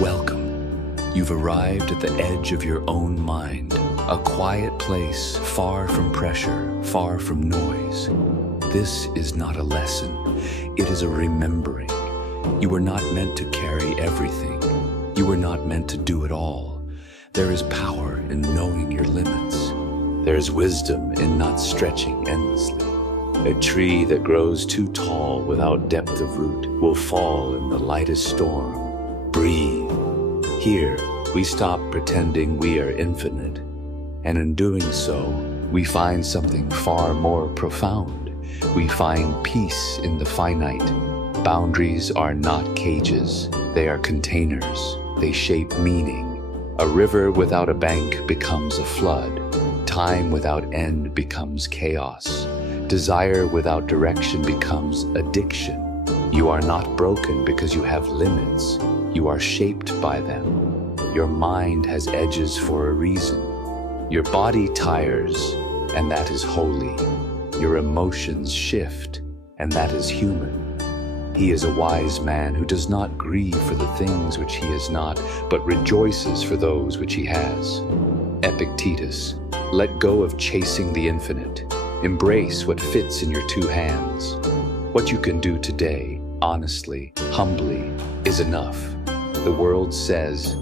Welcome. You've arrived at the edge of your own mind, a quiet place far from pressure, far from noise. This is not a lesson, it is a remembering. You were not meant to carry everything. You were not meant to do it all. There is power in knowing your limits. There is wisdom in not stretching endlessly. A tree that grows too tall without depth of root will fall in the lightest storm. Breathe. Here, we stop pretending we are infinite, and in doing so, we find something far more profound. We find peace in the finite. Boundaries are not cages, they are containers. They shape meaning. A river without a bank becomes a flood. Time without end becomes chaos. Desire without direction becomes addiction. You are not broken because you have limits. You are shaped by them. Your mind has edges for a reason. Your body tires, and that is holy. Your emotions shift, and that is human. He is a wise man who does not grieve for the things which he is not, but rejoices for those which he has. Epictetus, let go of chasing the infinite. Embrace what fits in your two hands. What you can do today, honestly, humbly, is enough. The world says,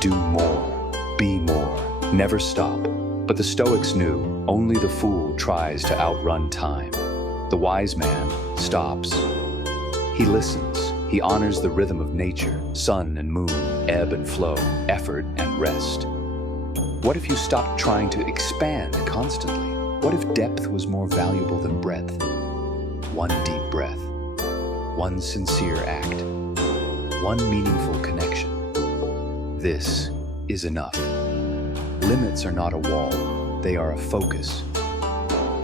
do more, be more, never stop. But the Stoics knew only the fool tries to outrun time. The wise man stops. He listens. He honors the rhythm of nature, sun and moon, ebb and flow, effort and rest. What if you stopped trying to expand constantly? What if depth was more valuable than breadth? One deep breath, one sincere act, one meaningful connection. This is enough. Limits are not a wall, they are a focus.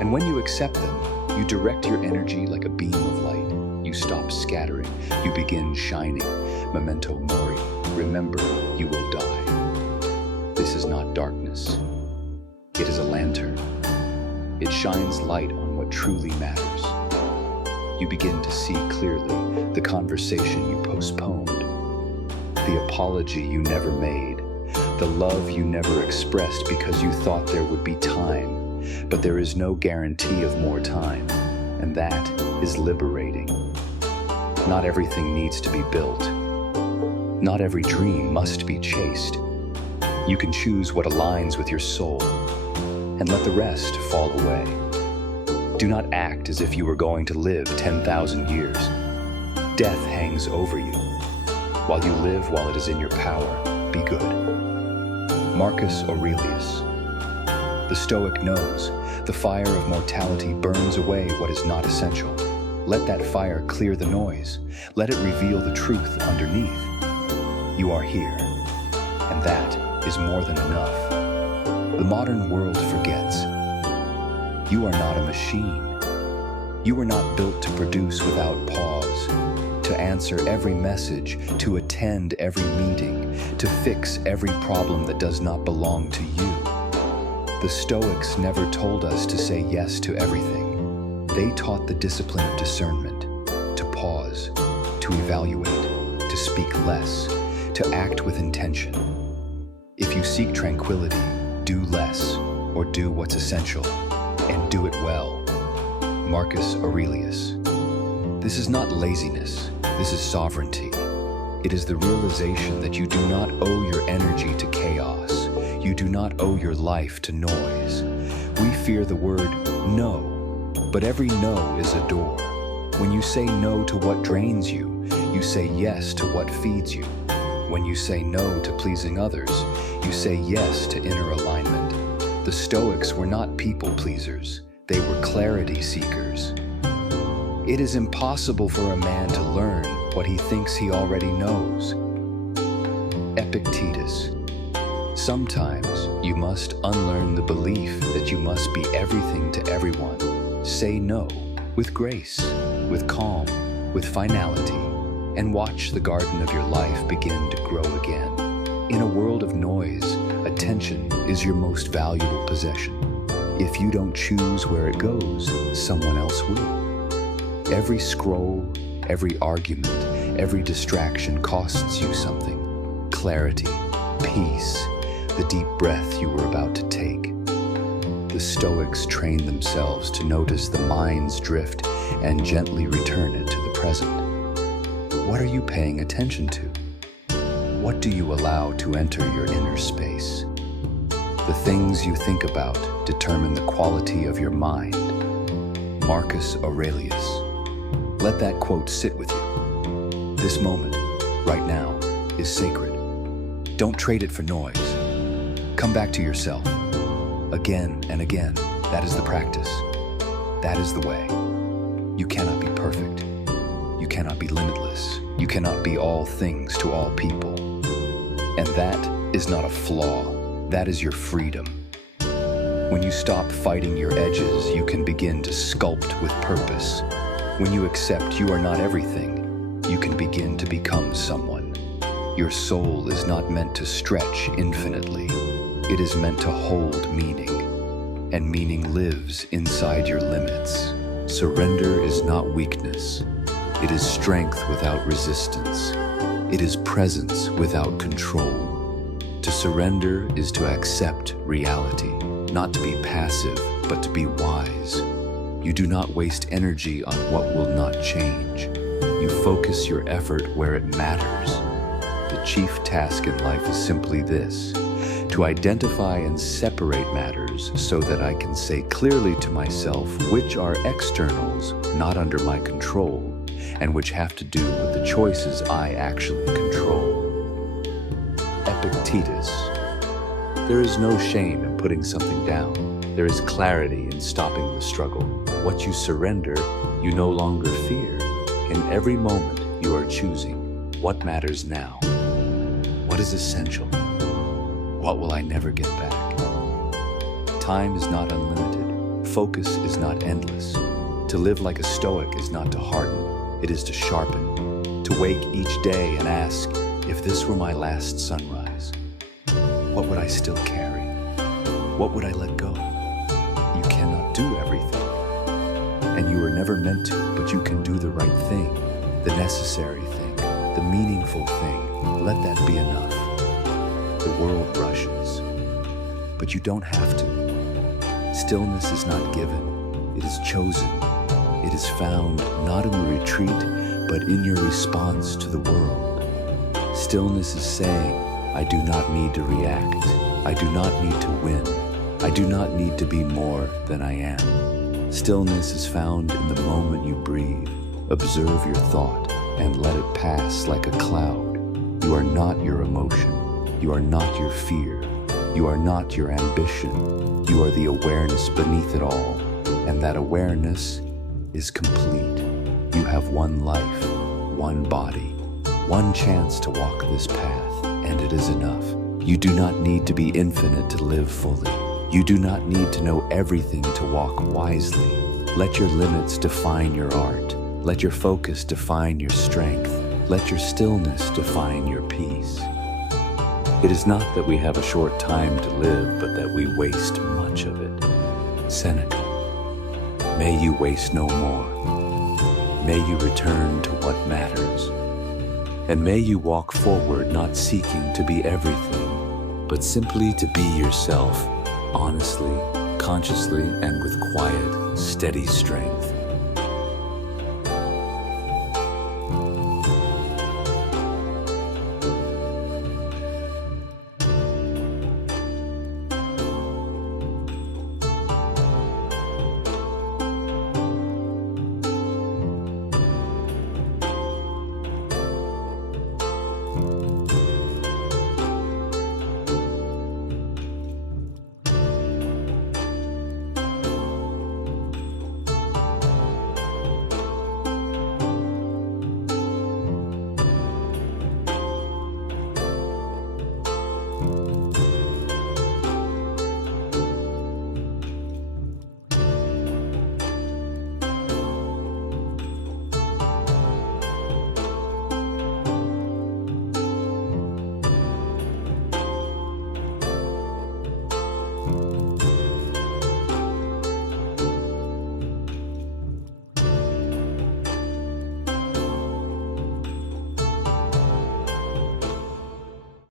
And when you accept them, you direct your energy like a beam of light. You stop scattering, you begin shining. Memento mori, remember, you will die. This is not darkness. It is a lantern. It shines light on what truly matters. You begin to see clearly the conversation you postponed, the apology you never made, the love you never expressed because you thought there would be time, but there is no guarantee of more time, and that is liberating. Not everything needs to be built. Not every dream must be chased. You can choose what aligns with your soul, and let the rest fall away. Do not act as if you were going to live 10,000 years. Death hangs over you. While you live while it is in your power, be good. Marcus Aurelius. The Stoic knows the fire of mortality burns away what is not essential. Let that fire clear the noise. Let it reveal the truth underneath. You are here, and that is more than enough. The modern world forgets. You are not a machine. You were not built to produce without pause, to answer every message, to attend every meeting, to fix every problem that does not belong to you. The Stoics never told us to say yes to everything. They taught the discipline of discernment, to pause, to evaluate, to speak less, to act with intention. If you seek tranquility, do less, or do what's essential, and do it well. Marcus Aurelius. This is not laziness, this is sovereignty. It is the realization that you do not owe your energy to chaos. You do not owe your life to noise. We fear the word no, but every no is a door. When you say no to what drains you, you say yes to what feeds you. When you say no to pleasing others, you say yes to inner alignment. The Stoics were not people pleasers, they were clarity seekers. It is impossible for a man to learn what he thinks he already knows. Epictetus. Sometimes you must unlearn the belief that you must be everything to everyone. Say no with grace, with calm, with finality, and watch the garden of your life begin to grow again. In a world of noise, attention is your most valuable possession. If you don't choose where it goes, someone else will. Every scroll, every argument, every distraction costs you something. clarity, peace, the deep breath you were about to take. The Stoics trained themselves to notice the mind's drift and gently return it to the present. What are you paying attention to? What do you allow to enter your inner space? The things you think about determine the quality of your mind. Marcus Aurelius. Let that quote sit with you. This moment, right now, is sacred. Don't trade it for noise. Come back to yourself. Again and again. That is the practice. That is the way. You cannot be perfect. You cannot be limitless. You cannot be all things to all people. And that is not a flaw. That is your freedom. When you stop fighting your edges, you can begin to sculpt with purpose. When you accept you are not everything, you can begin to become someone. Your soul is not meant to stretch infinitely. It is meant to hold meaning, and meaning lives inside your limits. Surrender is not weakness. It is strength without resistance. It is presence without control. To surrender is to accept reality, not to be passive, but to be wise. You do not waste energy on what will not change. You focus your effort where it matters. The chief task in life is simply this: to identify and separate matters so that I can say clearly to myself which are externals not under my control and which have to do with the choices I actually control. Epictetus. There is no shame in putting something down. There is clarity in stopping the struggle. What you surrender, you no longer fear. In every moment, you are choosing what matters now. What is essential? What will I never get back? Time is not unlimited. Focus is not endless. To live like a Stoic is not to harden, it is to sharpen. To wake each day and ask, if this were my last sunrise, what would I still carry? What would I let go? You cannot do everything. And you were never meant to, but you can do the right thing, the necessary thing, the meaningful thing. Let that be enough. The world rushes, but you don't have to. Stillness is not given, it is chosen. It is found not in the retreat, but in your response to the world. Stillness is saying, I do not need to react. I do not need to win. I do not need to be more than I am. Stillness is found in the moment you breathe. Observe your thought and let it pass like a cloud. You are not your emotion. You are not your fear. You are not your ambition. You are the awareness beneath it all. And that awareness is complete. You have one life, one body, one chance to walk this path, and it is enough. You do not need to be infinite to live fully. You do not need to know everything to walk wisely. Let your limits define your art. Let your focus define your strength. Let your stillness define your peace. It is not that we have a short time to live, but that we waste much of it. Seneca. May you waste no more. May you return to what matters. And may you walk forward not seeking to be everything, but simply to be yourself, honestly, consciously, and with quiet, steady strength.